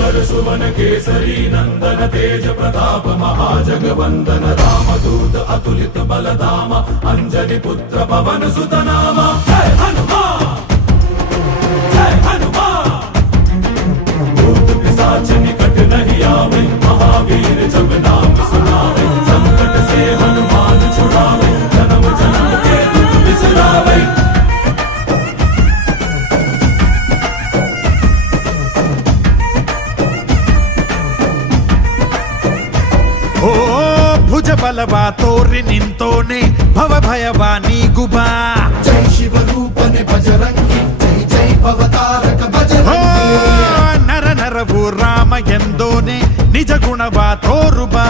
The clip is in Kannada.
भास्कर सुवन केसरी नंदन तेज प्रताप महाजगवंदन रामदूत अतुलित बलधाम अंजनी पुत्र पवन सुत नाम जय हनुमान जय हनुमान। भूत पिशाच निकट नहीं आवे महावीर जब नाम सुनावे संकट से हनुमान छुड़ावे जन्म जन्म के दुख बिसरावे। ಓ ಭುಜ ಬಲವ ತೋರಿ ನಿಂತೋನೆ ಭವ ಭಯವ ನೀಗುಬಾ जय शिव रूपने बजरंगी जय जय भवतारक बजरंगी। ನರ ನರವು ರಾಮ ಎಂದೋನೆ ನಿಜ ಗುಣವ ತೋರುಬಾ